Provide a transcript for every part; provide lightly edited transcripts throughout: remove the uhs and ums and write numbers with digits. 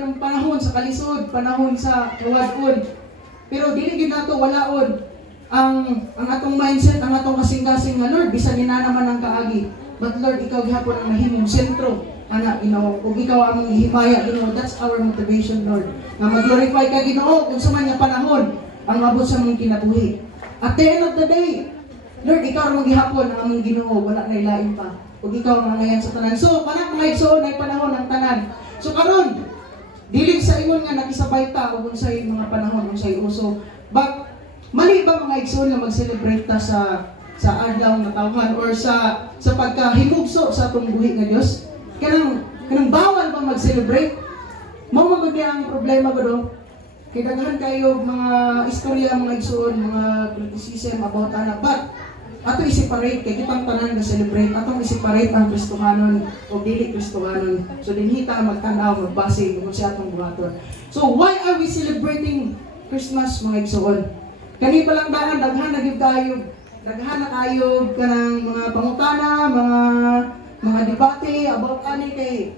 kanang panahon sa kalisod, panahon sa kawadon. Pero dili gid nato walaon ang atong mindset, ang atong kasing-kasing nga Lord, bisan ni na naman ang kaagi. But Lord, ikaw gihapon ang mahimong sentro. Ana, Ginoo, ug ikaw ang himaya, Ginoo. That's our motivation, Lord. Nga mag-glorify ka, Ginoo, kung sa man nga panahon ang abot sa mong kinabuhi. At the end of the day, Lord, ikaw ang gihapon ang among Ginoo, wala na ilain pa. Ug ikaw ang mangayan sa tanan. So, kanak mga igsoon ay panahon ng tanan. So karon, dili sa ingon nga nakisabay ta ug unsay mga panahon unsay uso. But mali ba mga igsoon nga mag-celebrate ta sa adlaw nga tawhan or sa pagkahimugso sa atong buhi nga Dios? Kanang bawal ba mag-celebrate? Mao man ang problema ko. Kay daghan kayo mga istorya mga igsoon, mga criticism about ana. But ato i-separate kay kitang tanan nga celebrate. Atong i-separate ang Kristohanon o dili Kristohanon. So dinhi ta magtan-aw magbase kung sa atong buhaton. So why are we celebrating Christmas mga igsoon? Kani pa lang daan daghan na gyud kayo. Daghan na kayo kanang mga pangutana, mga debate about ani kay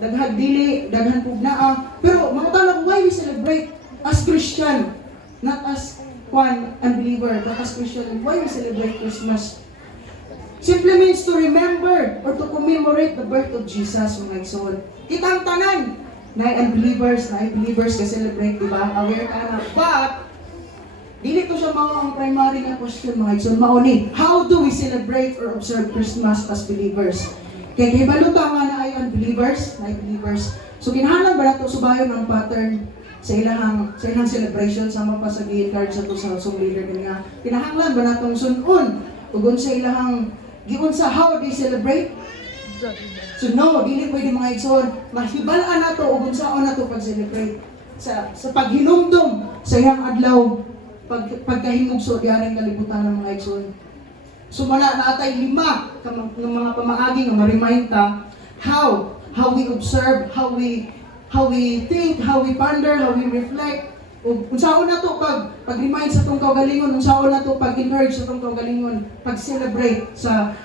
daghan dili, daghan pugnaa. Pero mangutana why we celebrate as Christian, not as one unbeliever, but as Christian. Why we celebrate Christmas? Simply means to remember or to commemorate the birth of Jesus, mga igsoon. Kitang tanan na unbelievers, na believers ka celebrate, di ba? Aware ka na. But dili to siya mao ang primary nga question, mga igsoon. Mao ni, how do we celebrate or observe Christmas as believers? Kaya kahibalo ta nga na ay unbelievers, na believers. So kinahanglan ba nato subayon ang pattern sa ilang celebration sama pa sa gift card sa to sa leader nga kinahanglan ba natong sun-on ug sa ilang giun sa how they celebrate? So no, dili pwede mga igsoon mahibal-an nato ug unsaon nato pag-celebrate sa paghinumdum sa iyang adlaw pagkahimugso diaring kalibutan ng mga igsoon. So muna naatay 5 ng mga pamaagi nga ma-remind ta how we observe, how we think, how we ponder, how we reflect. Kung saan na to pag-remind sa itong kaugalingon, kung saan na to pag-encourage sa itong kaugalingon, pag-celebrate sa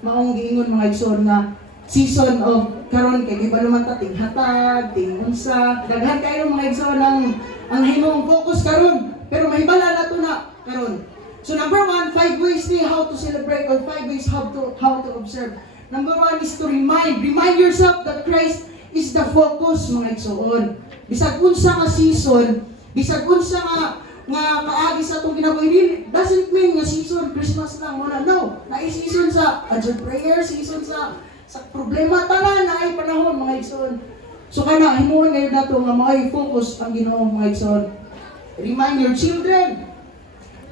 maong giingon mga igsoon na season of karon kay iba naman ta ting hatag, ting unsa, daghan kayo mga igsoon ang himong focus karon, pero mahibala na to na karon. So number 1, 5 ways ni how to celebrate or 5 ways how to observe. Number 1 is to remind yourself that Christ is the focus mga igsoon. Bisag unsa nga season, bisag unsa nga kaagi sa atong kinabuhi, doesn't mean nga season Christmas lang wala. No, naay season sa answered prayer, season sa problema tanan na ay panahon mga igsoon. So kana himuon ngayon nato nga maay focus ang Ginoo mga igsoon. Remind your children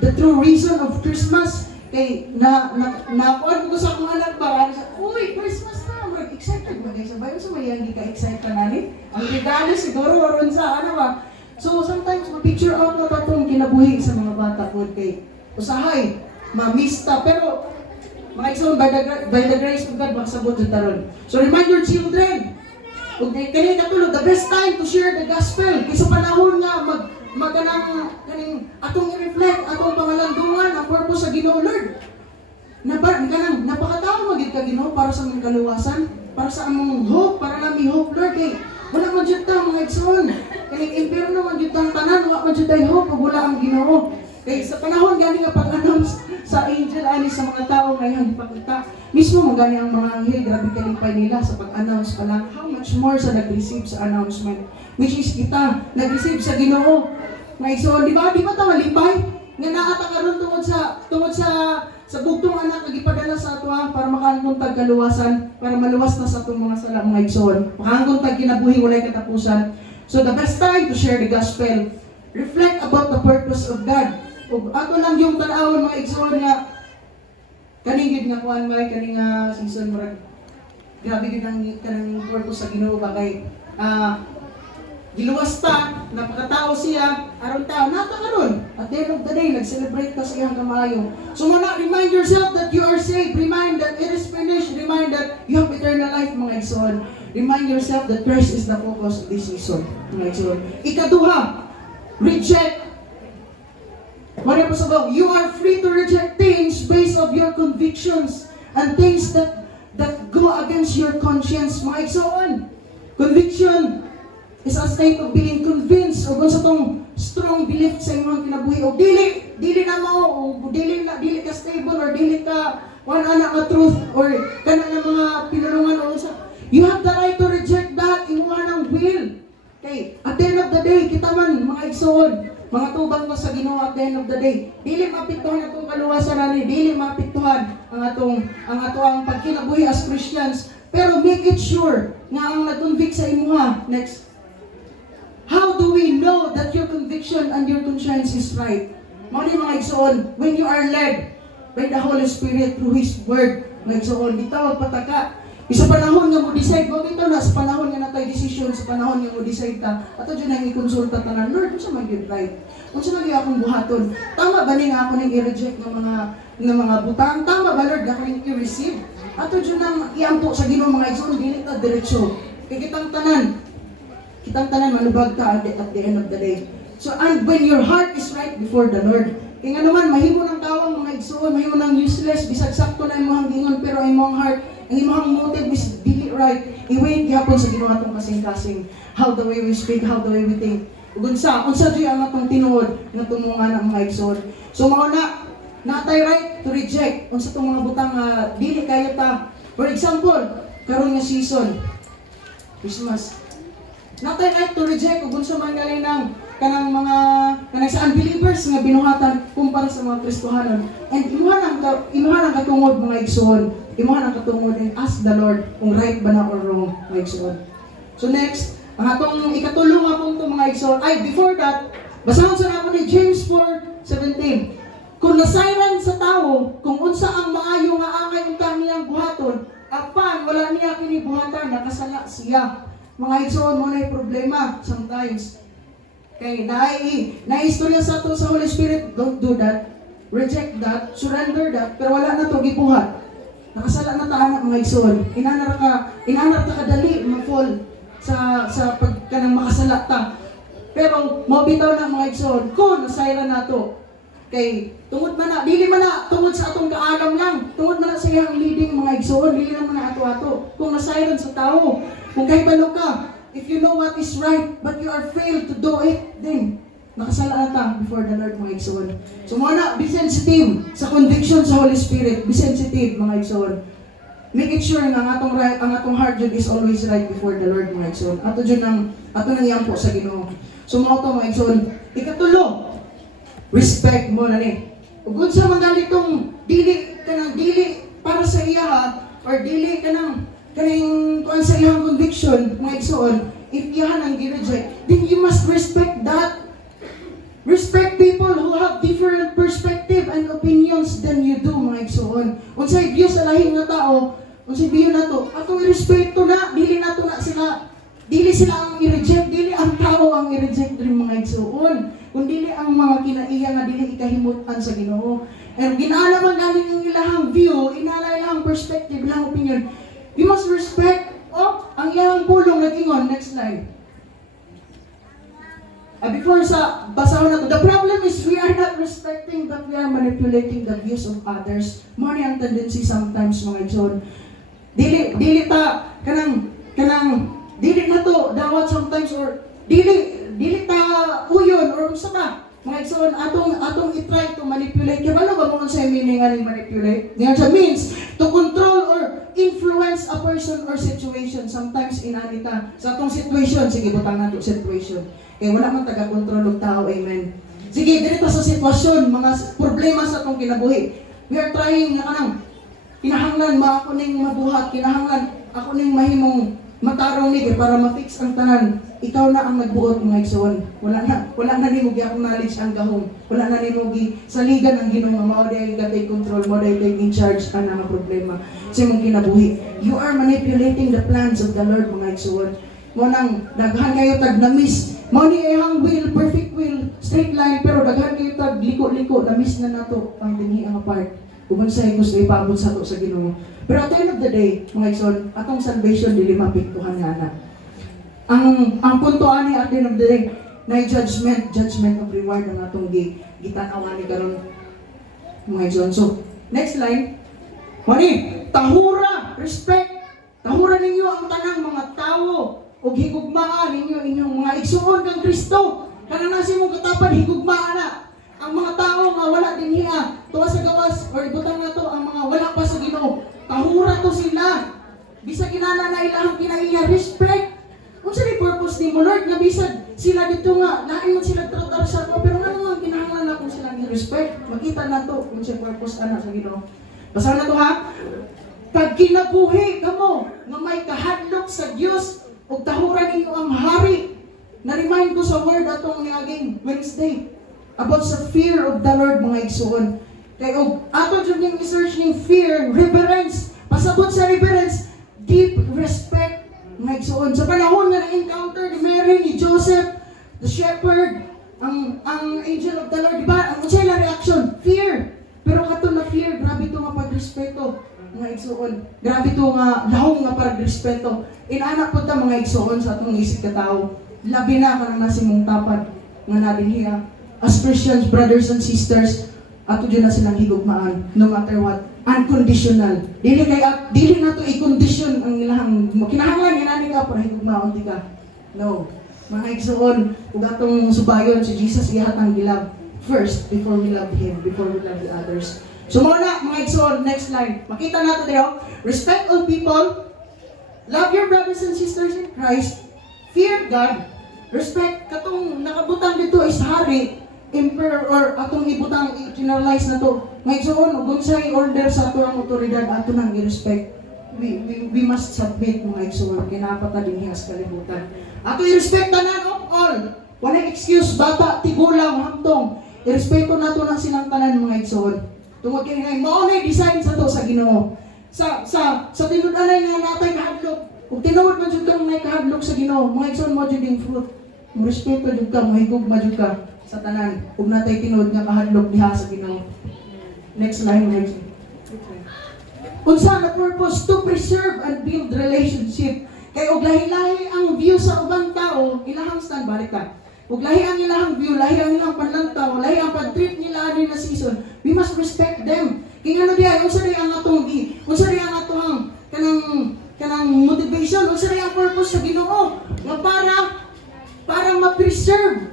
the true reason of Christmas. Kay nakuan ko sa akong anak para sa uy Christmas na excited ba guys? Sabayo sa mayangi ka excited nani? Ang regalo siguro aron sa ano ba? So sometimes ma-picture out na tatong kinabuhi sa mga bata po kay usahay mamista pero mga igsoon by the grace of God magsabot jud taron. So remind your children. Ug kani katulog the best time to share the gospel kaysa panahon nga kaning atong i-reflect atong pangalandungan ang purpose sa Ginoo Lord. Napakatao magid ka Ginoo para sa among kaluwasan, para sa among hope, para nami hope Lord kay wala man jud ta mga igsoon. Kaning impyerno man jud tang tanan, wa man jud tay hope ug wala ang Ginoo. Kay sa panahon gani nga pag-announce sa angel ani sa mga tao nga iyang ipakita, mismo man gani ang mga anghel grabe kalipay nila sa pag-announce pa lang. How much more sa nag-receive sa announcement, which is kita nag-receive sa Ginoo. May so di ba ta malipay nga naata karon tungod sa bugtong anak nga gipadala sa ato para makaangkon tag kaluwasan, para maluwas na sa atong mga sala mga igsoon, makaangkon tag kinabuhi walay katapusan. So the best time to share the gospel, reflect about the purpose of God. Ug ato lang yung tan-awon mga igsoon nga kaning gid nga kuan may kaning season murag grabe gid ang kanang purpose sa Ginoo ba kay giluwas ta, napakatao siya, aron tao, nata karon. At the end of the day, nag-celebrate ka sa iyang kamayo. So muna, remind yourself that you are saved. Remind that it is finished. Remind that you have eternal life, mga igsoon. Remind yourself that Christ is the focus of this season, mga igsoon. Ikaduha, reject. What ito sabaw? You are free to reject things based on your convictions and things that go against your conscience, mga igsoon. Conviction. is a state of being convinced o kung sa tong strong belief sa imong kinabuhi o dili na mo o dili ka stable or dili ka one anak nga truth or kana nga mga pinulungan o sa you have the right to reject that imuha ng will. Okay, at the end of the day kita man mga igsoon, mga tubang ko sa Ginoo at the end of the day, dili maapektuhan atong kaluwasan ani, dili maapektuhan ang atong pagkinabuhi as Christians, pero make it sure nga ang nag-convict sa imuha. Next. How do we know that your conviction and your conscience is right? Mga mga igsoon, when you are led by the Holy Spirit through His Word, mga igsoon, di tawag pataka. Sa panahon nga mo decide, mo bitaw na sa panahon nga natay decision, sa panahon nga mo decide ta, ato dyan ang i-consulta tanan, Lord, kung sa mag-give right? Kung sa mag-give akong buhaton, tama ba nga ako nang i-reject ng mga butang? Tama ba, Lord, ako nang i-receive? Ato dyan ang iampo sa Ginoo mga igsoon, dili ta diretsyo. Kaya kitang tanan malubag ka at the end of the day. So, and when your heart is right before the Lord, kaya nga naman, mahimo ng tawang mga igsoon, mahimo ng useless, bisag sakto na imong gingon, pero imong heart, ang imong motive is dili right. I-wait gihapon sa Ginoo atong kasing-kasing. How the way we speak, how the way we think. Unsa di ang atong tinuod nga tumungan ang mga igsoon. So mao na natay right to reject unsa tong mga butang dili kayo ta. For example, karon nga season, Christmas. Natay right to reject kung unsa man galing ng kanang sa unbelievers nga binuhatan kumpara sa mga Kristohanon. And imuha nang katungod mga igsoon. Imuha nang katungod and ask the Lord kung right ba na or wrong mga igsoon. So next, ang atong ikatulong nga punto mga igsoon. Before that, basahon sa nako ni James 4:17. Kung nasayran sa tao, kung unsa ang maayo nga angay untang niyang buhaton, apan wala niya kini buhatan, nakasala siya. Mga igsoon mo na problema sometimes. Okay, na-istorya sa ato sa Holy Spirit, don't do that. Reject that, surrender that, pero wala na to gibuhat. Nakasala na taan mga igsoon. Inanar ka kadali ma-fall sa pagkanang makasala ta. Pero mabitaw na mga igsoon, kung nasayra na to. Okay, tungod man na, dili man na tungod sa atong kaalam lang. Tungod man na sa iyang leading mga igsoon, dili naman na ato-ato. Kung nasayran sa tao, kung kahibalo ka, if you know what is right, but you are failed to do it, then nakasala na ta before the Lord mga igsoon. So muna, be sensitive sa conviction sa Holy Spirit. Be sensitive mga igsoon. Make it sure nga ang atong heart jud is always right before the Lord mga igsoon. Ato nang iyampo sa Ginoo. So mga to mga igsoon. Ikatulo, respect mo na ni. Ug unsa man dalitong dili para sa iya or dili kanang kung sa iyang conviction, mga igsoon, if iyahan ang gi-reject, then you must respect that. Respect people who have different perspective and opinions than you do, mga igsoon. Kung sa view sa lahing nga tao, kung sa view na to, atong respeto na, dili sila ang i-reject, dili ang tao ang i-reject rin mga igsoon. Kung dili ang mga kinaiya nga dili ikahimutan sa Ginoo. And ginaala man galing ang ilahang view, inala ilang perspective, ilang opinion. You must respect, ang iyang pulong nag-ingon. Next slide. Before sa basahon na to, the problem is we are not respecting but we are manipulating the views of others. Mari ang tendency sometimes mga igsoon. Dili ta kanang dili na to dawat sometimes or dili ta uyon or unsa ba? Mga igsoon, atong i-try to manipulate. Kaya ba mo sa meaning nga manipulate? Ngayon siya means to control or influence a person or situation. Sometimes inanita sa atong situation, sige butang nato situation. Kaya wala man taga-control og tao, amen. Sige, dito sa sitwasyon, mga problema sa atong kinabuhi. We are trying na kanang kinahanglan ako ning mabuhat, kinahanglan ako ning mahimong matarong ni para ma-fix ang tanan. Ikaw na ang nagbuot mga igsoon. Wala na nimo gi-acknowledge ang gahom. Wala na nimo gi-saligan ang Ginoo nga mao day gatay control, mao day in charge ana nga problema sa imong kinabuhi. You are manipulating the plans of the Lord mga igsoon. Mo nang daghan kayo tag na-miss. Mao ni iyang will, perfect will, straight line, pero daghan kayo tag liko-liko, na-miss na nato ang dinhi ang part. Kung sa gusto ipaabot sa to sa Ginoo. Pero at the end of the day, mga igsoon, atong salvation dili mapiktuhan nga na. Ang punto ani at the end of the day, na judgment of reward ang atong gitanawan ni karon mga igsoon. So, next line. Tahura, respect. Tahura ninyo ang tanang mga tao. ug higugmaan ninyo inyong mga igsuon kang Kristo. Kanang nasi mong katapad higugmaan na. Ang mga tao nga wala din hiya tuwa sa gawas or ibutang na to ang mga wala pa sa Ginoo. Kahura to sila. Bisag kinana na ilahang kinaiya respect. Kung sa purpose ni mo Lord nga bisag sila dito nga lain man sila tratar sa ako pero ano nga kinahanglan na kung sila ni respect. Makita na to kung sa purpose ana sa Ginoo. Basa na to ha. Pag kinabuhi kamo nga may kahadlok sa Dios ug tahuran ninyo ang hari. Na-remind ko sa word atong niaging Wednesday about sa fear of the Lord mga igsuon. Kay og ato jud ning research ning fear, reverence, pasabot sa reverence, deep respect mga igsuon. Sa panahon nga na-encounter ni Mary, ni Joseph, the shepherd, ang angel of the Lord, di ba? Ang unsay reaction? Fear. Pero kato na fear, grabe to nga pagrespeto mga igsuon. Grabe to nga lahong nga pagrespeto. Inanak po ta mga igsuon sa atong isip ka tao. Labi na kanang nasimong tapad nga nadinhiya. As Christians, brothers and sisters, ato dyan na silang higugmaan, no matter what, unconditional. Dili na to i-condition ang ilahang, kinahanglan inani ka para higugmaon di ka. No. Mga igsuon, kung atong subayon si Jesus ihatang gilab first before we love Him, before we love the others. So muna, mga igsuon, next line. Makita nato dito, respect all people, love your brothers and sisters in Christ, fear God, respect katong nakabutang dito is hari, emperor or atong ibutang i-generalize na to. May igsoon kung sa order sa ato ang otoridad ato nang i-respect. We must submit mga igsoon kinapat na dinhi as kalibutan. Ato i-respect tanan of all. Wala excuse bata tigulang hamtong. I-respeto nato nang silang tanan mga igsoon. Tungod kini kay mao na design sa to sa Ginoo. Sa tinud-anay nga natay kahadlok. Kung tinuod man jud kang may kahadlok sa Ginoo, mga igsoon mo jud ding fruit. Mo respeto jud ka, mahigugma jud ka sa tanan, kung natay tinod nga kahadlok diha sa Ginoo. Next line, next. Kung saan na purpose to preserve and build relationship. Kay og lahi-lahi ang view sa ubang tao, ilahang stand balik ka. Ug lahi ang ilahang view, lahi ang ilang panlantaw, lahi ang pag-treat nila ani na season. We must respect them. Kay ngano diha, unsa ray ang atong unsa ray ang atong kanang motivation, unsa ray ang purpose sa Ginoo nga para ma-preserve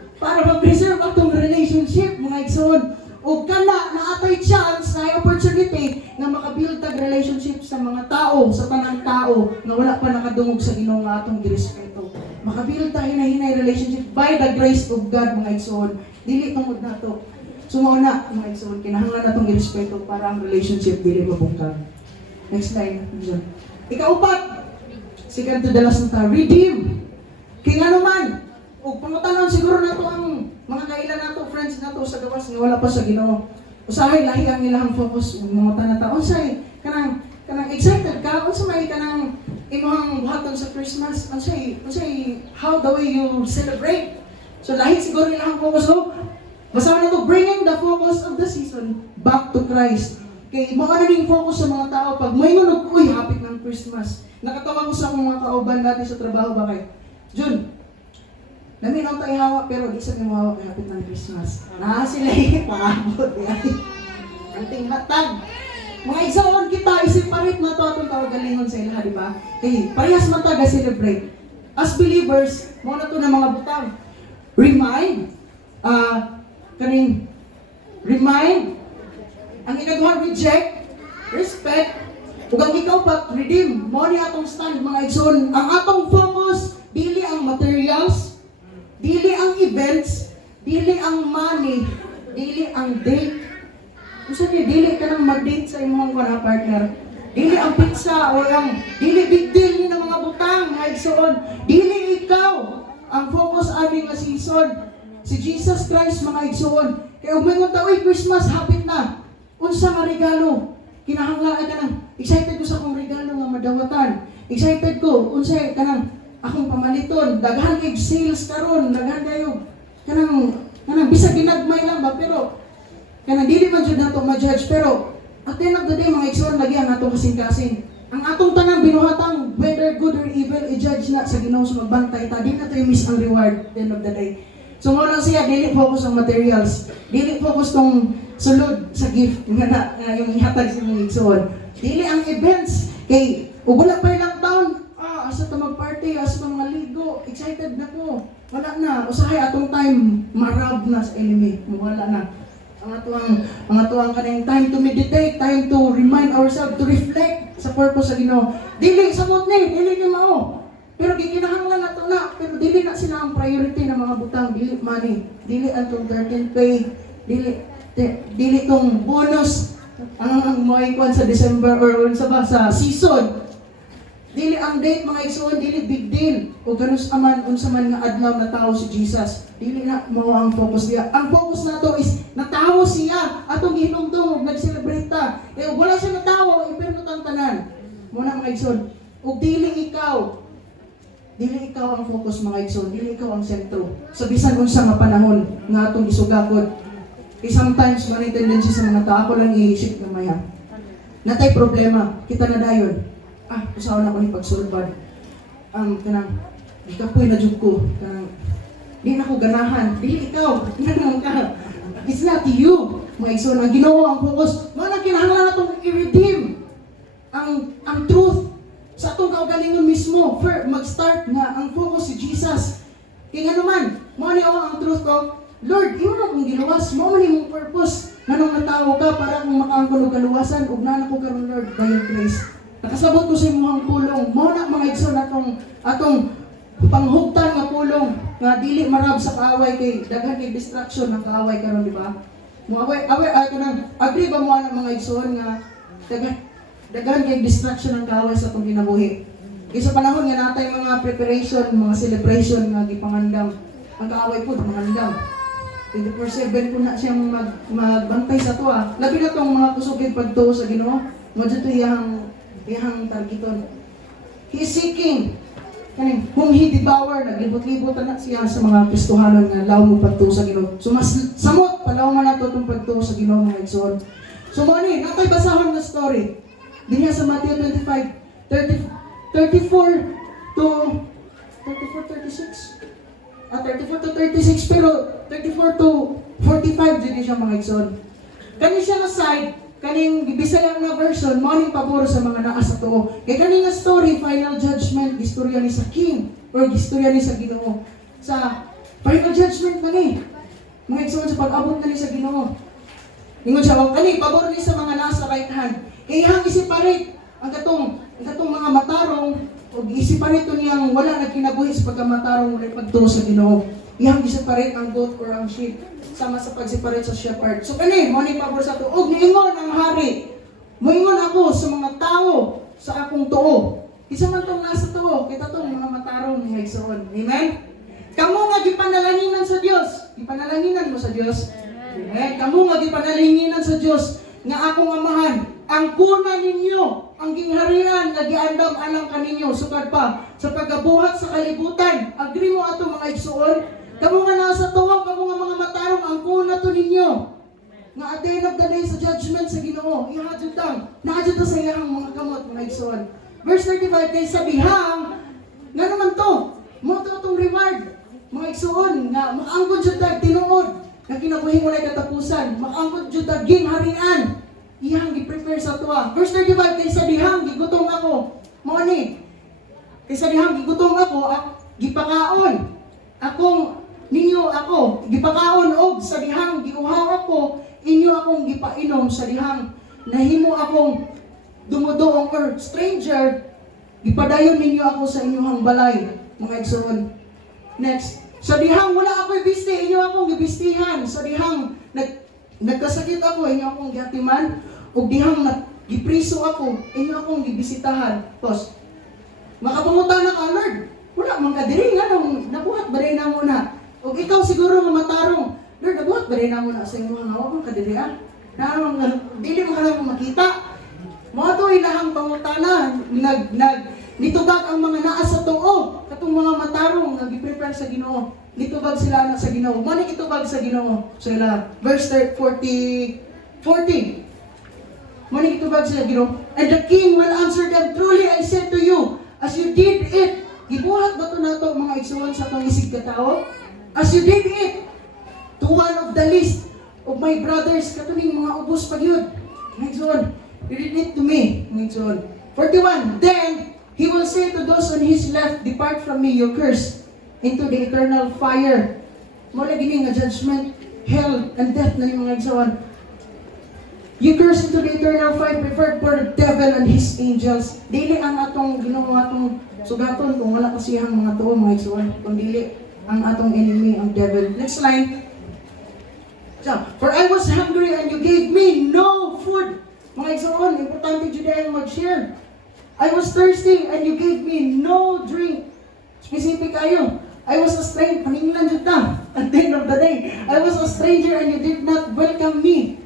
atong relationship mga igsoon. O kana naatay chance na opportunity na makabuild tag relationship sa mga tao, sa tanang tao na wala pa nakadungog sa Ginoo nga atong girespeto. Makabuild ta hinahinay relationship by the grace of God mga igsoon. Dili tungod nato. Sumuna mga igsoon kinahanglan natong girespeto para ang relationship dili mabungkag. Next line. Ikaupat, second to the last na redeem. Kaya nga naman, o pangutanon siguro na to ang mga kailan nato friends nato sa gawas nga wala pa sa Ginoo. Usahay lahi ang ilahang focus mga tanata. Unsay kanang excited ka unsa may kanang imong buhaton sa Christmas? Unsay how the way you celebrate? So lahi siguro ilahang focus ko. Basta na to bringing the focus of the season back to Christ. Kay mao na ning focus sa mga tao pag may nunog uy hapit ng Christmas. Nakatawa ko sa akong mga kauban dati sa trabaho ba kay Jun, naminaw tayo hawak pero di sa hawak kay hapit ng Christmas. Sila paabot yan. Anting hatag. Mga igsoon kita, isiparit na to atong kaugalingon sa ilaha, di ba? Kaya parehas man taga celebrate. As believers, mo na to na mga butang. Remind, ang inagawa reject, respect, ug ang ikaw pa redeem. Mo ni atong stand mga igsoon. Ang atong focus dili ang materials, dili ang events, dili ang money, dili ang date. Kung saan dili ka nang mag-date sa imong partner, dili ang pizza o ang dili big deal ni ng mga butang, mga igsoon. Dili ikaw ang focus ani nga season. Si Jesus Christ mga igsoon. Kaya umingon ta, uy, Christmas, hapit na. Unsa nga regalo? Kinahanglan ka nang excited ko sa akong regalo nga madawatan. Excited ko, unsay kanang akong pamaliton, daghan kay sales karon, daghan kayo kanang bisag ginagmay lang ba pero kanang dili man jud nato ma-judge pero at the end of the day mga igsoon lagi ang atong kasing-kasing. Ang atong tanang binuhatang whether good or evil i-judge na sa Ginoo sa magbantay ta, di na to miss ang reward at the end of the day. So mo lang siya dili focus on materials, dili focus tong sulod sa gift nga yung ihatag sa mga igsoon. Dili ang events kay ug wala pa ilang taon asa ta mag-party, asa ta mga ligo, excited na ko. Wala na, usahay atong time, marab na sa enemy, wala na. Ang atuang kaning time to meditate, time to remind ourselves, to reflect sa purpose sa Ginoo. Dili samot ni, dili ni mao. Pero gikinahanglan nato na, pero dili na sila ang priority ng mga butang, dili money, dili atong 13th pay, dili tong bonus ang moikon sa December or sa season. Dili ang date mga igsoon, dili big deal. O ganus aman unsa man nga adlaw na tao si Jesus. Dili na mao ang focus niya. Ang focus nato is natawo siya atong gihinungtong nag-celebrate ta. Wala siya natawo, imperno tang tanan. Muna mga igsoon, ug dili ikaw ang focus mga igsoon, dili ikaw ang sentro. Sa bisan unsa nga panahon nga atong isugakod. Sometimes man tendency sa mga tao ko lang i-isip na maya. Natay problema, kita na dayon. Usaw na ko ni pagsulbad. Kanang, ikapoy na jud ko. Kanang, di na ko ganahan. Dili ikaw. Ganang ka. It's not you. Mga igsoon, ang Ginoo ang focus. Mga kinahanglan na itong i-redeem ang truth sa itong kaugalingon mismo. Mag-start nga ang focus si Jesus. Kaya nga naman, mga ni ang truth ko, Lord, imo na kong giluwas. Mga ni mong purpose. Nanong natawo ka para kung makaangkol o kaluwasan. Ug na ko karon Lord, by your grace. Nakasabot ko sa imong pulong. Mao na mga igsoon atong panghugtan nga pulong nga dili marab sa kaaway kay daghan kay distraction ng kaaway karon, di ba? Muaway ay kanang agree ba mo ana mga igsoon nga daghan kay distraction ng kaaway sa atong kinabuhi. Sa panahon nga natay mga preparation, mga celebration nga gipangandam. Ang kaaway pud mangandam. 24/7 po na siyang magbantay sa tuwa. Labi na tong mga kusugid pagtuo sa Ginoo. Mo jud iyang targeton. He is seeking whom he devour, naglibot-libot na siya sa mga Kristohanon nga law mo pagtuo sa Ginoo. So mas samot palaw man nato itong pagtuo sa Ginoo mga igsoon. So mo ni natay basahon nga story dinya sa Matthew 25:34 to 36 pero 34 to 45 din siya mga igsoon. Kani siya na side kaning Bisaya nga version, maning pabor sa mga naa sa tuo. Kay kaning nga story, final judgment, gistorya ni sa king or gistorya ni sa Ginoo. Sa final judgment kani, mga igsoon sa pag-abot na ni sa Ginoo. Ingon siya, kani pabor ni sa mga nasa right hand. Kay ihang i-separate ang katong mga matarong o i-separate to niyang wala nagkinabuhi sa pagkamatarong wala pagtuo sa Ginoo. Ihang i-separate ang goat or ang sheep sama sa pag-separate sa shepherd. So kani, mo ni pabor sa tuo. Niingon ang hari. Moingon ako sa mga tao sa akong tuo. Isa man tong nasa tuo, kita tong mga matarong mga igsoon. Amen? Kamu nga gipanalanginan sa Dios. Gipanalanginan mo sa Dios. Amen. Kamu nga gipanalanginan sa Dios nga akong amahan. Ang kuna ninyo, ang gingharian nga giandam alang kaninyo sukad pa sa pagabuhat sa kalibutan. Agree mo ato mga igsoon. Kamu nga nasa tuwag, kamu nga mga matarong, ang kuna to ninyo. Nga at the end of the day sa judgment sa Ginoo, ihadjud lang. Naadjud ta sa iyang mga kamot, mga igsoon. Verse 35, kay sabihang, nga naman to, mo to itong reward. Mga igsoon, nga makaangkod jud tag tinuod, nga kinabuhi mo na katapusan, makaangkod jud tag ginharian. Iyang gi-prepare sa tuwa. Verse 35, kay sabihang, gigutom ako. Mo ni, kay sabihang, gigutom ako, gipakaon. Ninyo ako, gipakaon og sa dihang giuhaw ako, inyo akong gipainom sa dihang nahimo akong dumudoong or stranger, gipadayon ninyo ako sa inyong balay, mga igsoon. Next, sa dihang wala ako ibiste, inyo akong gibistihan, sa dihang nagkasakit ako, inyo akong gihatiman, ug dihang gipriso ako, inyo akong gibisitahan. Pause. Makapangutan na ka, Lord. Wala man ka diri nga nung nabuhat ba rin na muna. O ikaw siguro nga matarong, Lord, nabuhat ba rin na muna sa inyo nga huwag ka diri ah. Dili mo ka lang makita. Mga to ilahang pangutana, nitubag ang mga naa sa tuo. Katong mga matarong nag-prepare sa Ginoo. Nitubag sila na sa Ginoo. Mani itubag sa Ginoo. Sila, verse 40. Mani itubag sa Ginoo. And the king will answer them, truly I say to you, as you did it, gibuhat ba ito na ito mga igsoon sa itong isig katao? As you did it to one of the least of my brothers, katuning mga ubos pa yun. Mga igsoon, you did it to me. Mga igsoon. 41, then He will say to those on his left, depart from me, you curse, into the eternal fire. Mula gini nga judgment, hell, and death na ni mga igsoon. You curse into the eternal fire prepared for the devil and his angels. Dili ang atong ginawa atong sugaton kung wala kasihang mga tuo mga igsoon. Kung dili ang atong enemy, ang devil. Next line. So, for I was hungry and you gave me no food. Mga igsoon, importante dyan ang mag-share. I was thirsty and you gave me no drink. Specific kayo. I was a stranger, paninglan dyan ta. At the end of the day, I was a stranger and you did not welcome me.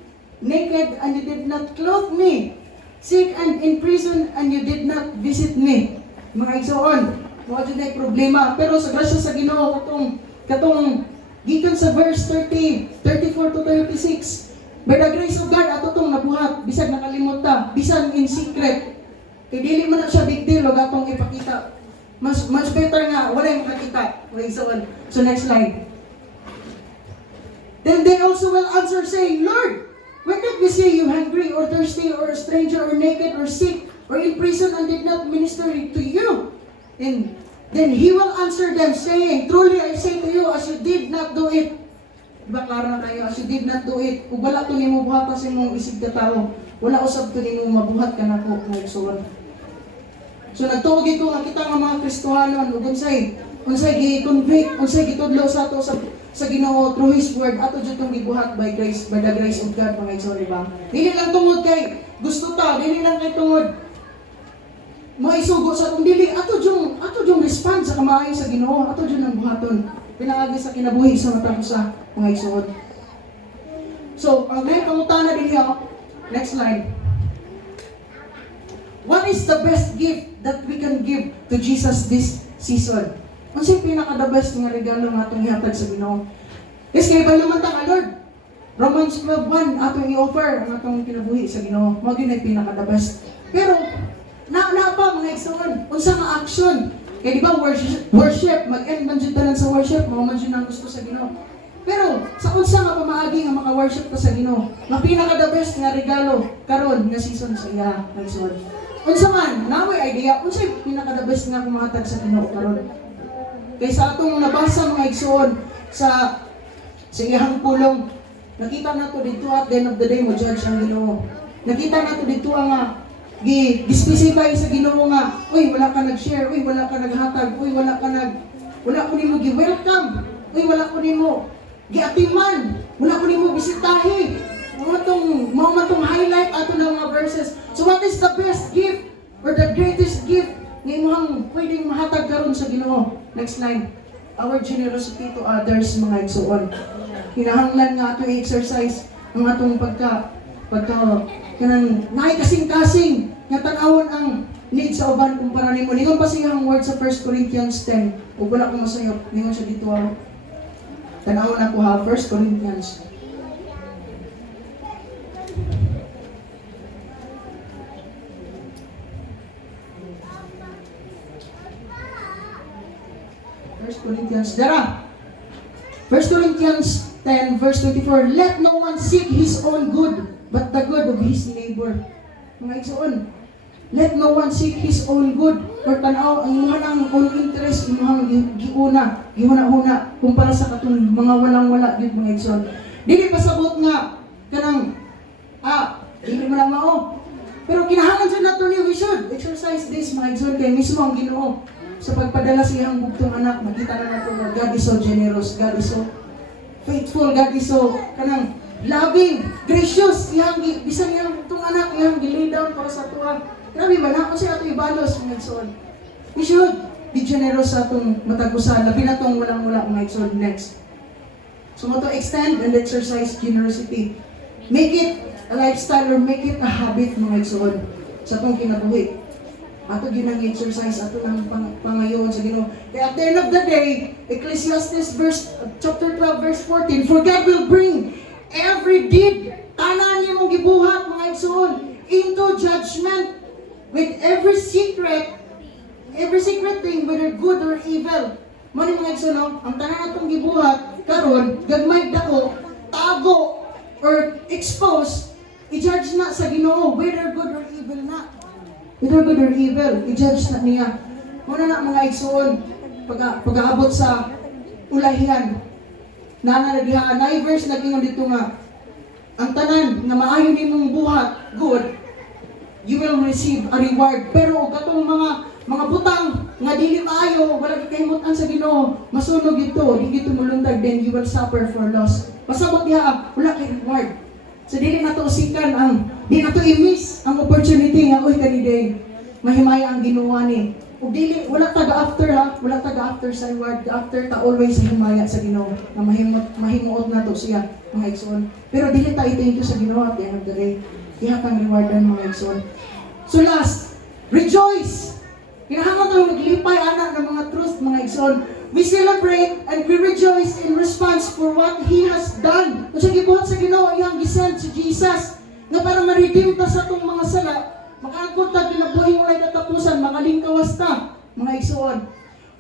Naked and you did not clothe me. Sick and in prison and you did not visit me. Mga igsoon, mga dyan ay problema. Pero sa grasya sa Ginoo, katong gikan sa verse 34 to 36. By the grace of God, ato tong nabuhat, bisag nakalimot ta, bisan in secret. Kaya dili man na siya big deal, wag atong ipakita. Much better nga, wala yung makakita. So next slide. Then they also will answer saying, Lord, when did we see you hungry or thirsty or a stranger or naked or sick or in prison and did not minister to you? And then he will answer them saying, truly I say to you, as you did not do it. Diba klaro na tayo, as you did not do it. Kung wala ito nimo buhatan sa imong isig ka tao, wala usab ito nimo mabuhat ka na ko, mga igsoon. So nagtuog ko nga kita nga mga Kristohanon, unsay gi-convict, unsay gitudlo sa ato sa Ginoo through His word, ato jud tong gibuhat by the grace of God, mga igsoon, diba? Dili lang tungod kay gusto ta, dili lang kay tungod maisugo sa atong dili, ato jung respond sa kamaayo sa Ginoo, ato jud nang buhaton. Pinaagi sa kinabuhi sa matang sa mga igsoon. So, ang may pangutana din niya, next slide. What is the best gift that we can give to Jesus this season? Ano siya pinaka-the best nga regalo nga itong ihatag sa Ginoo? Yes, kaya ba naman ta, Lord? Romans 12:1, atong i-offer ang atong kinabuhi sa Ginoo. Magin ay pinaka-the best. Pero, na pa mga igsoon, unsa nga action? Kaya di ba worship, mag-end man dyan tanan sa worship, mga man dyan ang gusto sa Ginoo. Pero, sa unsa nga pamaagi nga maka-worship ka sa Ginoo, nga pinaka-the best nga regalo karon nga season sa iya, mga igsoon. Unsa man, naway idea, unsa pinaka-the best nga kumatag sa Ginoo karon? Kaysa atong nabasa mga igsoon sa iyang pulong, nakita nato dito at the end of the day mo judge ang Ginoo. Nakita nato dito nga gi-specify sa Ginoo nga, uy wala ka nag-share, uy wala ka naghatag, uy wala ko nimo gi-welcome, uy wala ko nimo gi-atiman, wala ko nimo bisitahi. Mga matong highlight ato ng mga verses. So what is the best gift or the greatest gift nga imong pwedeng mahatag karon sa Ginoo? Next line. Our generosity to others, mga igsoon. Kinahanglan nga ato i-exercise ang atong kanang naay kasing-kasing nga tan-awon ang need sa uban kumpara nimo. Ningon pa siyang word sa 1 Corinthians 10. Ug wala ko masayop, ningon siya dito ako. Tan-awon ako ha, 1 Corinthians. Dara. 1 Corinthians 10 verse 24, let no one seek his own good, but the good of his neighbor. Mga igsoon, let no one seek his own good, or tanaw, ang imuha ng own interest, imuhang gihuna-huna, kumpara sa katong mga walang-wala, yun mga igsoon. Dili pasabot nga, kanang, hindi mo lang mao. Pero kinahangan dyan nato niyo, we should exercise this, mga igsoon, kay mismo ang Ginoo. Sa pagpadala sa iyang bugtong anak, makita na nato na God is so generous, God is so faithful, God is so kanang loving, gracious, bisan iyang bugtong anak, iyang gilay down para sa tuwa. Grabe ba na? Kung siya ato ibalos, mga igsoon. We should be generous sa atong matagusan, labi na itong walang-wala, mga igsoon. Next. So, mo to extend and exercise generosity. Make it a lifestyle or make it a habit, mga igsoon, sa itong kinabuhi. Ato ginang exercise, ato nang pangayon sa Ginoo. Kaya at the end of the day, Ecclesiastes chapter 12 verse 14, for God will bring every deed, tanan niyo mong gibuhat, mga igsoon, into judgment with every secret thing, whether good or evil. Mani mga igsoon, ang tanan natong gibuhat karon, gagmay dako, tago or expose, i-judge na sa Ginoo whether good or evil na. whether good or evil, i-judge na niya. Muna na mga igsoon, pag-aabot sa ulahian, nananadihaan, na verse naging dito nga, ang tanan nga maayo nimong buhat, good, you will receive a reward. Pero katong mga butang nga dili maayo, wala gikahimutan sa Ginoo, masunog ito, di gito mulundag, then you will suffer for loss. Pasabot diha, wala kay reward. So dili na to usikan di na to i-miss ang opportunity nga oy kaniday. Mahimaya ang Ginoo ni. Ug dili wala taga-after wala taga-after sa reward, after ta always himaya sa Ginoo. Na mahimuot na to siya mga igsoon. Pero dili ta i-thank you sa Ginoo at the end of the day. Ihatang rewardan mga igsoon. So last, rejoice. Kinahanglan tayo naglipay anak ng mga truth mga igsoon. We celebrate and we rejoice in response for what He has done. Kung siya gibuhat sa Ginoo, iyang gisend si Jesus na para ma-redeem ta sa itong mga sala, makaagod ta kinabuhi walay katapusan, makalingkawas ta mga igsoon.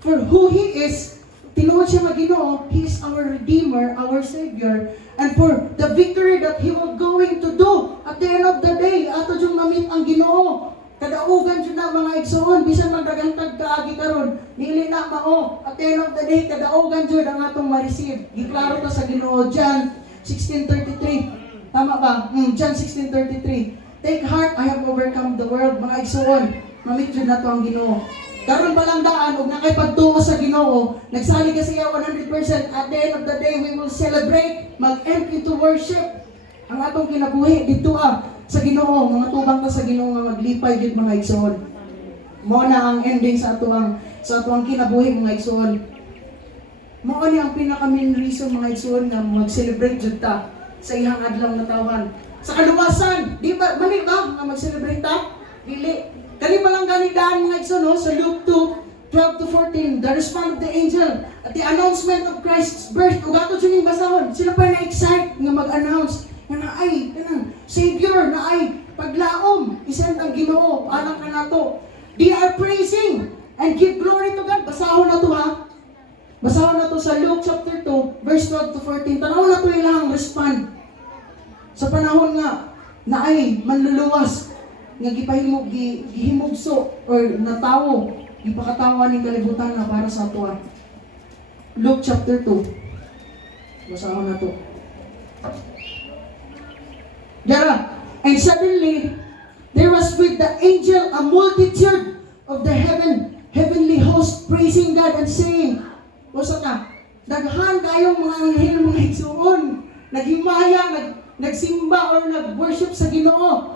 For who He is, tinuod siya mag-Ginoo, He is our Redeemer, our Savior, and for the victory that He will going to do at the end of the day, ato yung mamit ang Ginoo. Kadaugan dyan na mga igsoon, bisan magdagantag kaagi karon, dili na mao. At the end of the day, kadaugan dyan ang atong ma-receive. Giklaro ta sa Ginoo, John 16:33. Tama ba? John 16:33. Take heart, I have overcome the world. Mga igsoon, mamit dyan na to ang Ginoo. Karon pa lang daan, huwag na kayo pagtungo sa Ginoo. Nagsali ka siya 100%. At the end of the day, we will celebrate, mag-end into worship. Ang atong kinabuhi, dito sa Ginoo, mga tubang ta sa Ginoo nga maglipay gid mga igsoon. Mao na ang ending sa atuang kinabuhi mga igsoon. Mao ni ang pinaka main reason mga igsoon nga mag-celebrate jud ta sa ihang adlaw nga tawhan. Sa kaluwasan, di ba mali ba nga mag-celebrate ta? Dili. Kani pa lang ganidaan mga igsoon no? Sa Luke 2:12-14, the response of the angel at the announcement of Christ's birth. Ug ato sining basahon, sila pa na-excite nga mag-announce na ay, kanang Savior, na ay paglaom, isend ang Ginoo, anak ka na to. They are praising and give glory to God. Basahon na to Basahon na to sa Luke chapter 2, verse 12-14. Tanaw na to ilang respond. Sa panahon nga, na ay manluluwas, nga gihimugso, or natawo, ipakatawa ni kalibutan na para sa ato. Luke chapter 2. Basahon na to. Yara, and suddenly there was with the angel a multitude of the heavenly host praising God and saying, Usa ka, daghan kayong mga anghel mga igsoon, naghimaya, nagsimba or nag-worship sa Ginoo,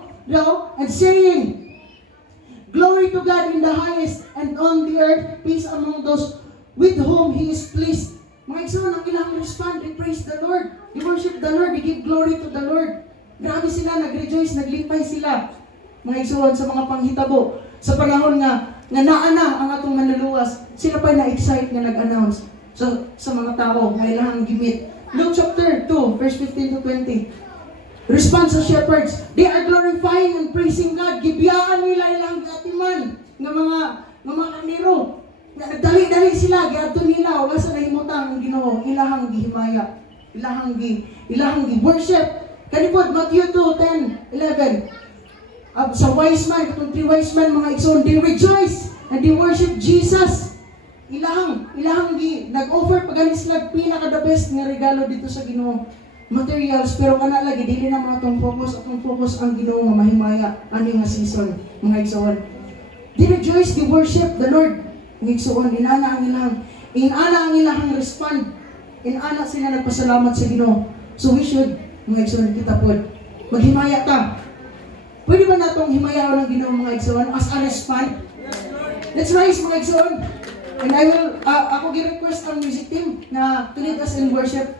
and saying, Glory to God in the highest, and on the earth peace among those with whom He is pleased. Mga igsoon, ang ilang respond, they praise the Lord, they worship the Lord, they give glory to the Lord. Grabe sila, nag-rejoice, naglipay sila. Mga igsoon sa mga panghitabo. Sa panahon nga naana ang atong manluluwas, sila pa na-excite nga nag-announce sa mga tao, may lahang gimit. Luke chapter 2, verse 15-20. Response sa shepherds, they are glorifying and praising God. Gibiyaan nila ilang atiman ng mga kaniro. Nagdali-dali sila, giadto nila, wala sa nahimutang ang Ginoo, ilahang gihimaya, ilahang gi-worship. Kanipod, Matthew 2:10-11. Sa wise man, itong 3 wise men, mga igsoon, they rejoice and they worship Jesus. Ilahang nag-offer pagani sila pinaka-the best nga regalo dito sa Ginoo. Materials, pero kana lagi, dili na mga atong focus ang Ginoo nga mahimaya, ano nga season, mga igsoon. They rejoice, they worship the Lord. Mga igsoon, inana ang ilahang respond. Inana sila nagpasalamat sa Ginoo. So we should, mga igsoon, kita po, maghimaya ta. Pwede ba natong himayaw ng Ginoo mga igsoon as a respond? Let's rise mga igsoon. And I will, ako gi-request ang music team na to lead us in worship.